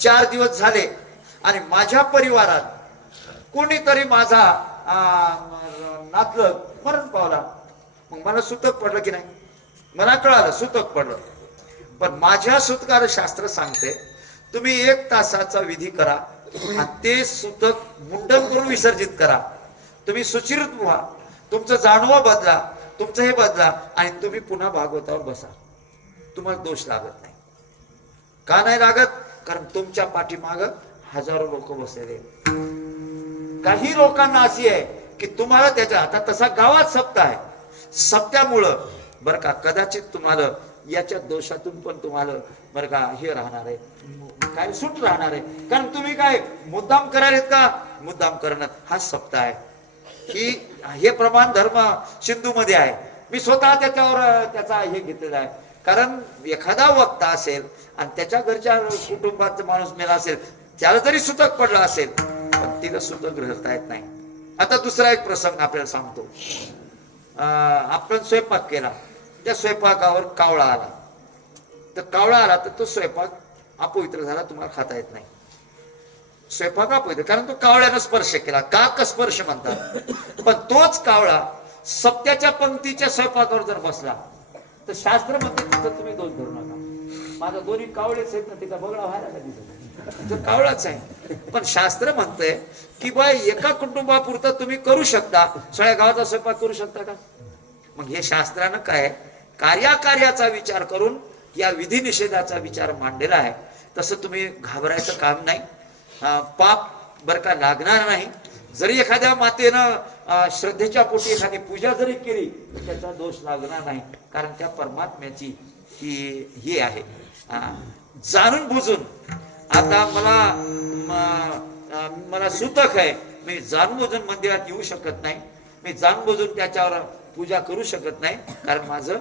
4 दिवस झाले आणि माझ्या परिवारात कोणीतरी माझा नातलग मरण पावला, मग मला सुतक पडलं की नाही? मला कळालं सुतक पडलं. पण माझ्या सुतकार शास्त्र सांगते तुम्ही 1 तासाचा विधी करा आणि ते सुतक मुंडन करून विसर्जित करा. तुम्ही सुचिरत व्हा, तुमचं जाणवं बदला, तुमचं हे बदला आणि तुम्ही पुन्हा भागवतावर बसा. तुम्हाला दोष लागत नाही. का नाही लागत? कारण तुमच्या पाठीमाग हजारो लोक बसलेले. काही लोकांना अशी आहे की तुम्हाला त्याच्या आता तसा गावात सप्ताह आहे, सप्त्यामुळं बरं का कदाचित तुम्हाला याच्या दोषातून पण तुम्हाला बरं का हे राहणार आहे, काय सूट राहणार आहे. कारण तुम्ही काय मुद्दाम करायलेत का? मुद्दाम करणं हा सप्ताह आहे की हे प्रमाण धर्म सिंधू मध्ये आहे. मी स्वतः त्याच्यावर त्याचा हे घेतलेला आहे. कारण एखादा वक्ता असेल आणि त्याच्या घरच्या कुटुंबाचा माणूस मेला असेल, त्याला जरी सुतक पडलं असेल पण तिला सुतक ग्रहता येत नाही. आता दुसरा एक प्रसंग आपल्याला सांगतो. आपण स्वयंपाक केला, त्या स्वयंपाकावर कावळा आला. तर कावळा आला तर तो स्वयंपाक अपवित्र झाला, तुम्हाला खाता येत नाही. स्वयंपाक अपवित्र कारण तो कावळ्यानं स्पर्श केला. काक स्पर्श म्हणतात. पण तोच कावळा सप्त्याच्या पंक्तीच्या स्वयंपाकावर जर बसला तर शास्त्र म्हणते तिथं तुम्ही दोष धरू नका. माझा दोन्ही कावळेच आहेत ना, तिथं बगळा व्हायला का तिथं? तो कावळाच आहे. पण शास्त्र म्हणतंय की बाय एका कुटुंबापुरतं तुम्ही करू शकता, सगळ्या गावाचा स्वयंपाक करू शकता का? मग हे शास्त्रानं काय कार्याचा विचार करून या विधी निषेधाचा विचार मांडलेला आहे. तसं तुम्ही घाबरायचं काम नाही. पाप बर का लागणार नाही. जरी एखाद्या मातेनं श्रद्धेच्या पोटी एखादी पूजा जरी केली तर त्याचा दोष लागणार नाही. कारण त्या परमात्म्याची ही आहे. जाणून बुजून आता मला सुतक आहे, मी जाणून बुजून मंदिरात येऊ शकत नाही, मी जाणून बुजून त्याच्यावर पूजा करू शकत नाही कारण माझं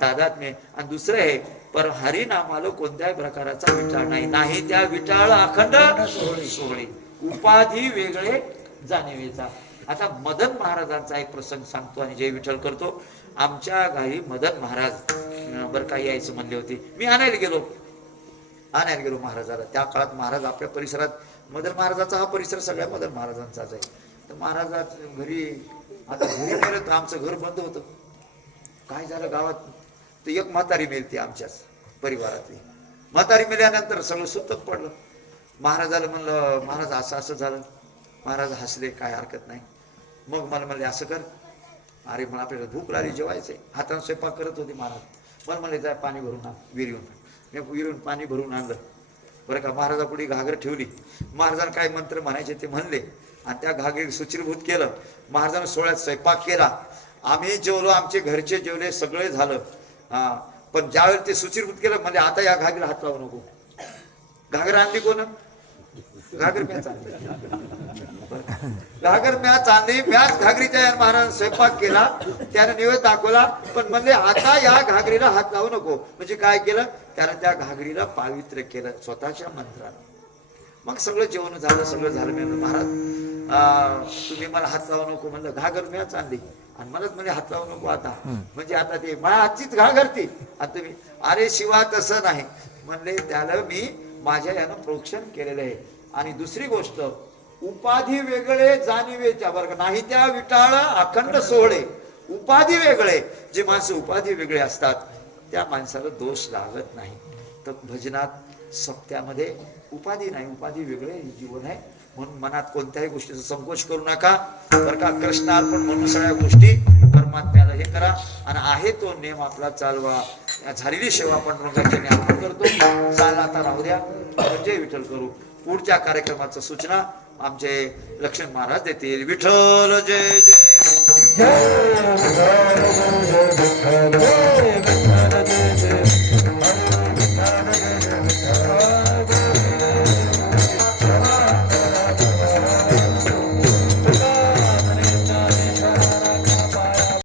तादात्म्य. आणि दुसरं आहे पर हरिनामाला कोणत्याही प्रकारचा विटाळ नाही. नाही त्या विटाळ अखंड सोहळे, उपाधी वेगळे जाणीवेचा. आता मदन महाराजांचा एक प्रसंग सांगतो आणि जय विठ्ठल करतो. आमच्या घरी मदन महाराज बरं का यायचं म्हणले होते. मी आणायला गेलो महाराजाला. त्या काळात महाराज आपल्या परिसरात, मदन महाराजाचा हा परिसर सगळ्या मदन महाराजांचाच आहे. तर महाराजाच्या घरी आता घरी परत आमचं घर बंद होतं. काय झालं गावात तर एक म्हातारी मेलती, आमच्याच परिवारातली म्हातारी मेल्यानंतर सगळं सुतक पडलं. महाराजाला म्हणलं महाराज असं असं झालं. महाराज हसले, काय हरकत नाही. मग मला म्हणले असं कर, अरे मला आपल्याला भूक लागली, जेवायचंय. हाताने स्वयंपाक करत होते महाराज. मला म्हणले जाय पाणी भरून आण विहिरीहून. मी विहिरीहून पाणी भरून आणलं बरं का. महाराजापुढे घागर ठेवली. महाराजांना काय मंत्र म्हणायचे ते म्हणले आणि त्या घागरी सुचिरभूत केलं. महाराजांना सोहळ्यात स्वयंपाक केला. आम्ही जेवलो, आमचे घरचे जेवले, सगळे झालं. पण ज्यावेळी ते सुचिरभूत केलं म्हणजे आता या घागरीला हात लावू नको. घागर आणली कोण? घागर मॅच आणली. घागर मॅच आणली. मॅच घागरीच्या महाराज स्वयंपाक केला, त्याने निवेद दाखवला. पण म्हणजे आता या घागरीला हात लावू नको. म्हणजे काय केलं? त्याने त्या घागरीला पावित्र्य केलं स्वतःच्या मंत्रानं. मग सगळं जेवण झालं, सगळं झालं. मी महाराज तुम्ही मला हात लावू नको म्हणलं. घागर मॅच आणली आणि मलाच म्हणजे हात लावू नको आता. म्हणजे आता ते माझ्या हातचीच घागरती आणि तुम्ही अरे शिवा तसं नाही म्हणले. त्याला मी माझ्या यानं प्रोक्षण केलेलं आहे. आणि दुसरी गोष्ट उपाधी वेगळे जाणीवेच्या बरं नाही त्या विटाळ अखंड सोहळे. उपाधी वेगळे, जे माणसं उपाधी वेगळे असतात त्या माणसाला दोष लागत नाही. तर भजनात सप्त्यामध्ये उपाधी नाही, उपाधी वेगळे जीवन आहे. म्हणून मनात कोणत्याही गोष्टीचा संकोच करू नका बरं का. कृष्णार्पण म्हणून सगळ्या गोष्टी परमात्म्याला हे करा आणि आहे तो नेम आपला चालवा. झालेली सेवा आपण रंगाची अर्पण करतो. चालला आता राहू द्या. जय विठ्ठल करू. पुढच्या कार्यक्रमाच्या सूचना आमचे लक्ष्मण महाराज देतील. विठ्ठल जय जय जय.